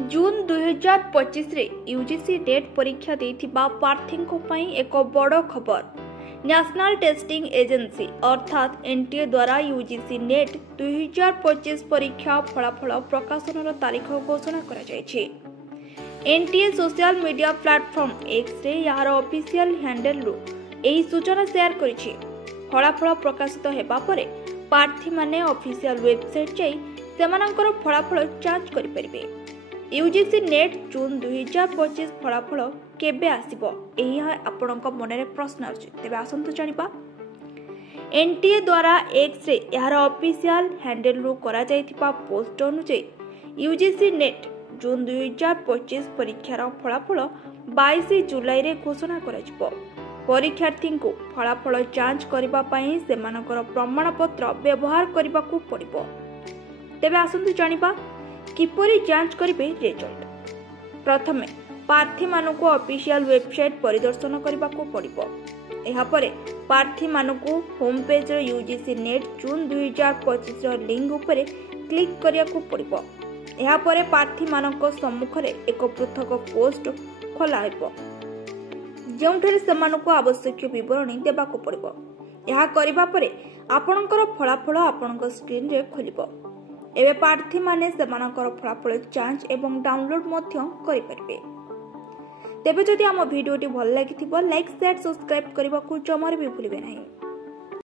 जून 2025 रे UGC net परीक्षा देथिबा प्रार्थींको पई एक बड़ खबर। नेशनल टेस्टिंग एजेंसी अर्थात एनटीए द्वारा यूजीसी नेट 2025 परीक्षा फलाफल प्रकाशन तारीख घोषणा करा जायछि। NTA social media platform X रे यार ऑफिशियल हैंडल रु एही सूचना शेयर करिछि। फलाफल प्रकाशित हेबा परे प्रार्थी माने ऑफिशियल वेबसाइट जाई सेमानकर फलाफल जांच करि परिबे। यूजीसी नेट जून 2025 फलाफल केबे आसिबो एही आपनक मनरे प्रश्न अछि। तेबे आसंतु जानिबा एनटीए द्वारा एक्स रे यार ऑफिशियल हैंडल रु करा जायथिबा पोस्ट अनुसार यूजीसी नेट जून 2025 परीक्षार फलाफल 22 जुलाई रे घोषणा करा जिवो। परीक्षार्थी को फलाफल जांच करबा पई सेमानकर प्रमाणपत्र व्यवहार करबाकू पड़िबो। तेबे आसंतु जानिबा किपरि जांच करिवे रिजल्ट। प्रथमे प्रार्थी मानकु ऑफिशियल वेबसाइट परिदर्शन करबाकू पड़िबो। एहा परे प्रार्थी मानकु होम पेज रे यूजीसी नेट जून 2025 रो लिंक उपरे क्लिक करियाकू पड़िबो। एहा परे प्रार्थी मानक सम्मुख रे एक पृथक पोस्ट खोला हेबो जेउठरे सेमानकु आवश्यक विवरणी देबाकू पड़िबो। एहा करिबा परे आपणकर फलाफल आपणक स्क्रीन रे खोलिबो। एबे प्रार्थी माने सेमानकर फलाफल जांच एवं डाउनलोड मध्य करि परिबे। तेबे जदि आम वीडियोटी भल लागिथिबो लाइक शेयर सब्सक्राइब करबाकू जमारे भी भूलिबे नाही।